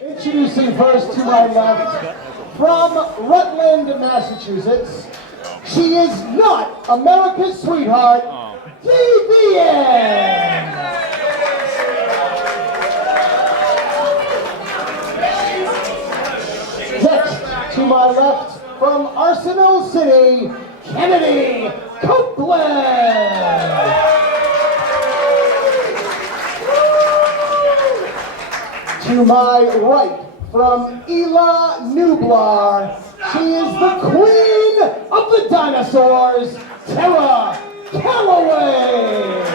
Introducing first to my left, from Rutland, Massachusetts, she is not America's sweetheart, Davienne. Next to my left, from Arsenal City, Kennedi Copeland. To my right, from Ela Nublar, she is the queen of the dinosaurs, Terra Calaway.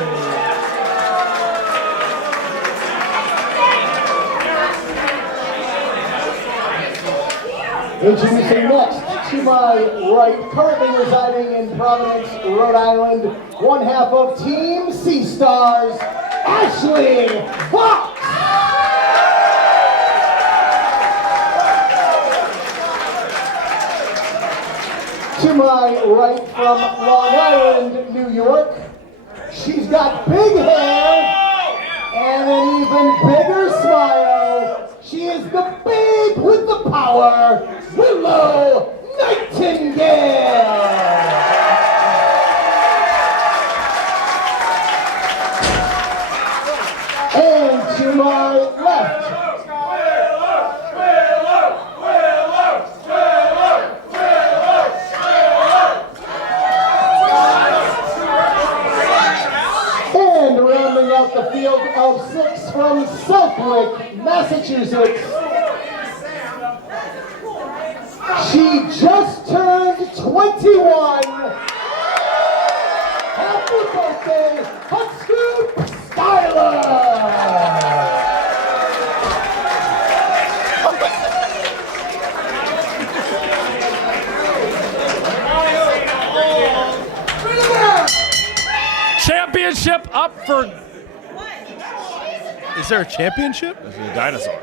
Introducing next, to my right, currently residing in Providence, Rhode Island, one half of Team Sea Stars, Ashley Fox. To my right, from Long Island, New York, she's got big hair and an even bigger smile. She is the babe with the power, Willow Nightingale. And to my left, the field of 6 from Southwick, Massachusetts. She just turned 21. Happy birthday, Hot Scoop Skylar! Championship up for... Is there a championship? There's a dinosaur.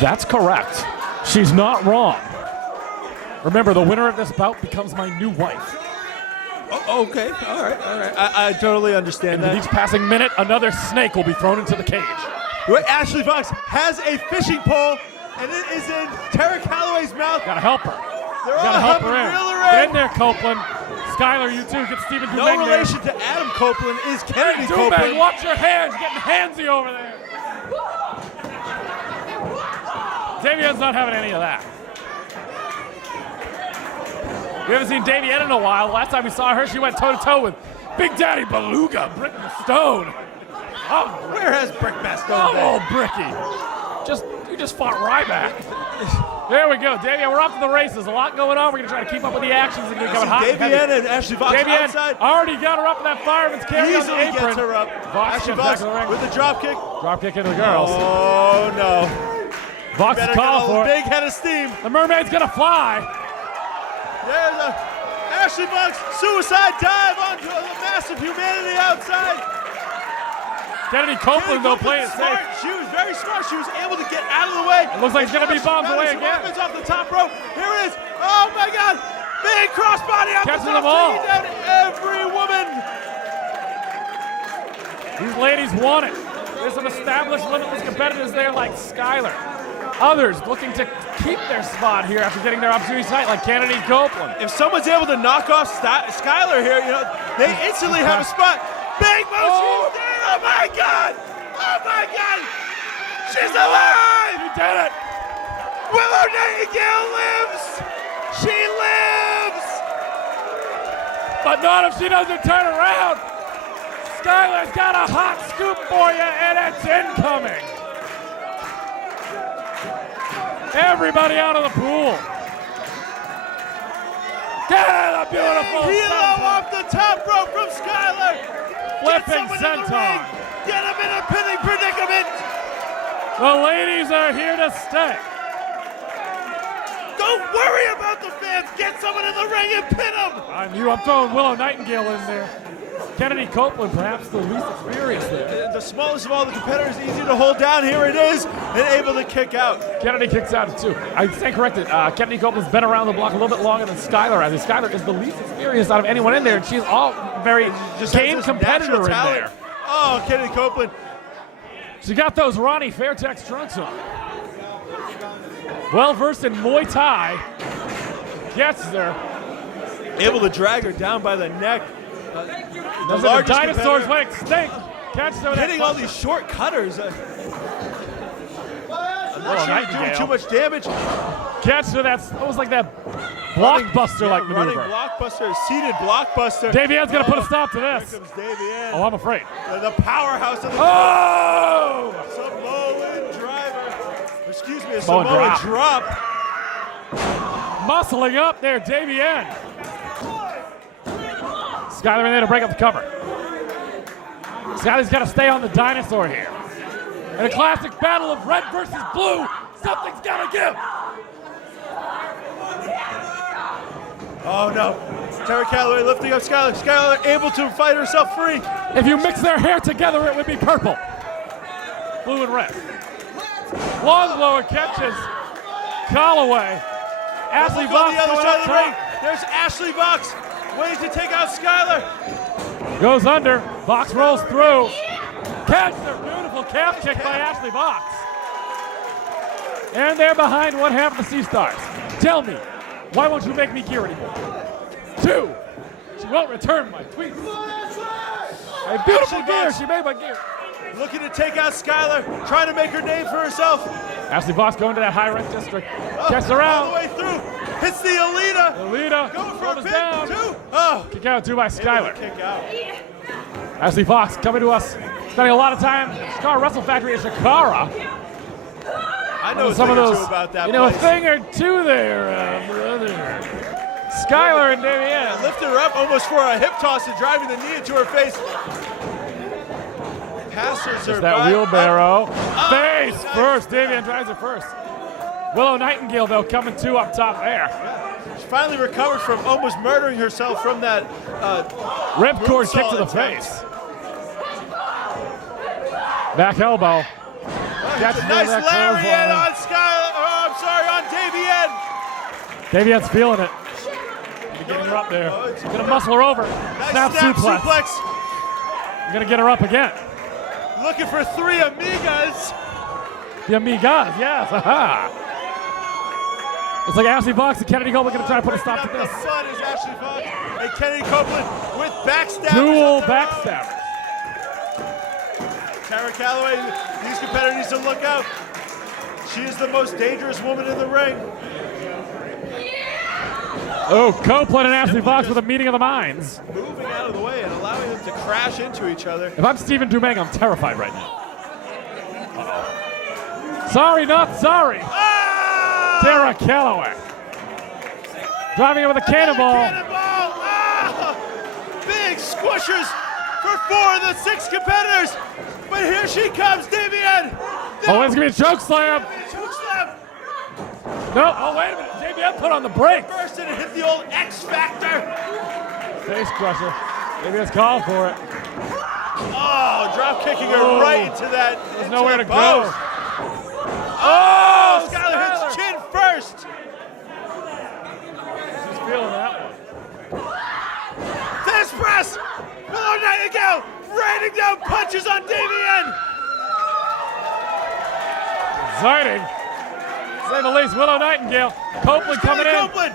That's correct. She's not wrong. Remember, the winner of this bout becomes my new wife. Oh, okay, all right. I totally understand And that. with each passing minute, another snake will be thrown into the cage. Wait, Ashley Fox has a fishing pole, and it is in Terra Calaway's mouth. Gotta help her. They're all Gotta help her helping in. reel her Get in. in there, Copeland. Skylar, you too. Get Stephen Dumeng No relation to Adam Copeland is Kennedi Copeland. Watch your hands. Getting handsy over there. Davienne's not having any of that. We haven't seen Davienne in a while. Last time we saw her, she went toe-to-toe with Big Daddy Beluga, Brick Stone. Oh, Where has Brick Stone been? oh, Bricky. You just fought Ryback. There we go, Davienne. We're off to the races. A lot going on. We're going to try to keep up with the actions and get going hot. Davienne and Ashley Fox Davienne outside. already got her up in that fireman's carry on the Easily apron. gets her up. Vox Ashley gets back Fox to the ring. with the drop kick. Drop kick into the girls. Oh, no. Vox is Better calling get for a it. big head of steam. The mermaid's going to fly. There's a Ashley Fox suicide dive onto the massive humanity outside. Kennedi Copeland, though, playing it safe. She was very smart. She was able to get out of the way. It looks like it's going to be bombed away again. It's off the top rope. Here it is. Oh, my God. Big crossbody off Catching the top, them all. taking down every woman. These ladies want it. There's some established limitless competitors there like Skylar. Others looking to keep their spot here after getting their opportunity tonight, like Kennedi Copeland. If someone's able to knock off Skylar here, they instantly have a spot. Big move. Oh. She's dead. Oh, my God. Oh, my God. She's alive. She did it. Willow Nightingale lives. She lives. But not if she doesn't turn around. Skylar's got a hot scoop for you, and it's incoming. Everybody out of the pool. Get a beautiful Hilo off the top rope from Skylar. flipping senton. Get him in a pinning predicament. The ladies are here to stay. Don't worry about the fans. Get someone in the ring and pin him. I'm throwing Willow Nightingale in there. Kennedi Copeland, perhaps the least experienced there. The smallest of all the competitors, easy to hold down. Here it is, and able to kick out. Kennedi kicks out too. I stand corrected. Kennedi Copeland's been around the block a little bit longer than Skylar. I think Skylar is the least experienced out of anyone in there, and she's all very Just game has this competitor natural in talent. there. Oh, Kennedi Copeland. She got those Ronnie Fairtex trunks on. Well versed in Muay Thai. Gets her. Able to drag her down by the neck. The The dinosaurs went extinct. Catches her with hitting that all these short cutters. I'm not sure you're doing Nightingale. too much damage. Catches her. That was like that blockbuster-like running maneuver. blockbuster, seated blockbuster. Davienne's going to put a stop to this. Here comes Davienne. Oh, I'm afraid. The powerhouse of the Oh! Samoan driver. Excuse me, a Samoan Samoan drop. Muscling up there, Davienne. Skylar in there to break up the cover. Skylar's got to stay on the dinosaur here. In a classic battle of red versus blue, something's got to give. Oh no. Terra Calaway lifting up Skylar. Skylar able to fight herself free. If you mix their hair together, it would be purple. Blue and red. Long blower catches Calaway. Ashley Look on Vox the other going side up of the ring. There's Ashley Vox waiting to take out Skylar. Goes under. Vox rolls through. Catches her. Beautiful calf kick by Ashley Vox. And they're behind one half of the Sea Stars. Tell me, why won't you make me gear anymore? 2, she won't return my tweets. A beautiful Ashley gear, Vox. she made my gear. Looking to take out Skylar, trying to make her name for herself. Ashley Vox going to that high rank district. Gets All around. the way through. Hits the Alita. Alita Going for a goes pin, down. 2. Oh. Kick out 2 by Skylar. Kick out. Ashley Vox coming to us, spending a lot of time at Scar Wrestle Factory in Shakara. I know Some of those, about that you know, place. a thing or two there, brother. Skylar and Davienne. Lifted her up almost for a hip toss and driving the knee into her face. Passes her That by. wheelbarrow. Up. Face Nice. first. Davienne drives it first. Willow Nightingale, though, coming 2 up top there. She finally recovered from almost murdering herself from that Ripcord kick to the attempt. face. Back elbow. That's a nice lariat on Skylar. Oh, I'm sorry, on Davienne. Davienne's feeling it. Getting her up there. Gonna muscle her over. Nice Snap suplex. suplex. Gonna get her up again. Looking for 3 amigas. The Amigas, yes. Aha. Looks like Ashley Vox and Kennedi Copeland gonna try to put a stop to The this. sun is Ashley Fox and Kennedi Copeland with backstabbers. Dual of their own. backstabbers. Terra Calaway, these competitors need to look out. She is the most dangerous woman in the ring. Oh, Copeland and Ashley Vox with a meeting of the minds. Moving out of the way and allowing them to crash into each other. If I'm Stephen Dumeng, I'm terrified right now. Uh-oh. Sorry, not sorry. Ah! Terra Calaway. Driving it with a cannonball. Cannonball! Ah! Big squishers for 4 of the 6 competitors. But here she comes, Davienne. Oh, it's gonna be a choke slam. Choke slam. No, oh, wait a minute. Davienne put on the brakes. First and hit the old X Factor. Face crusher. Maybe it's called for it. Oh, drop kicking her Oh. right into that. There's into nowhere the to go. post. Oh, Skylar hits chin first. She's feeling that one. Fist press. Willow Nightingale raining down punches on Davienne. Exciting. Say the least. Willow Nightingale. Copeland coming in. Copeland.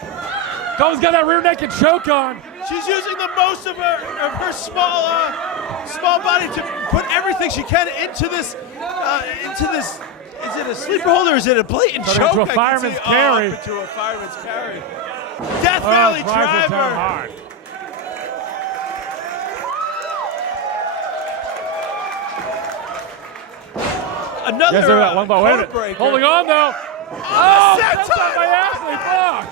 Copeland's got that rear naked choke on. She's using the most of her small body to put everything she can into this. Is it a sleeper hold or is it a blatant Turning choke? into a I can fireman's see. carry. Oh, up into a fireman's carry. Death Valley drives it down driver. hard. Another Yes, that long ball. Wait a minute. code breaker. Holding on though. Oh, That's up by Ashley Fox.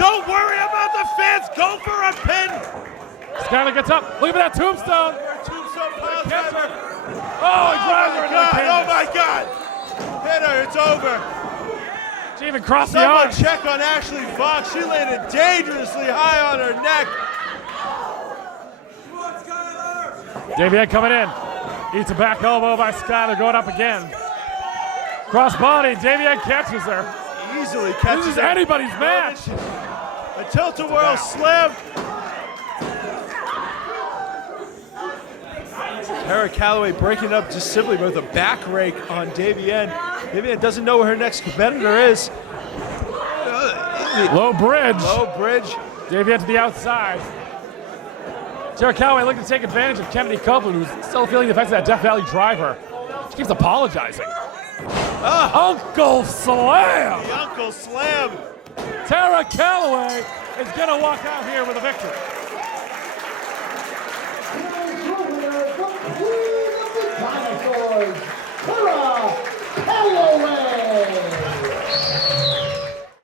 Don't worry about the fans. Go for a pin. Skylar gets up. Look at that tombstone. Tombstone pile driver. Oh, he drives her into the God, oh pin. my God. Hit her. It's over. She even crossed the Someone arms. check on Ashley Fox. She landed dangerously high on her neck. Davienne coming in. Eats a back elbow by Skylar, going up again. Cross body, Davienne catches her. Easily catches This is her. anybody's match. A tilt-a-whirl slam. Terra Calaway breaking up just simply with a back rake on Davienne. Davienne doesn't know where her next competitor is. Low bridge. Low bridge. Davienne to the outside. Terra Calaway looking to take advantage of Kennedi Copeland, who's still feeling the effects of that Death Valley driver. She keeps apologizing. Uncle Slam! The Uncle Slam. Terra Calaway is going to walk out here with a victory. Here's your winner, the Queen of the Dinosaurs, Terra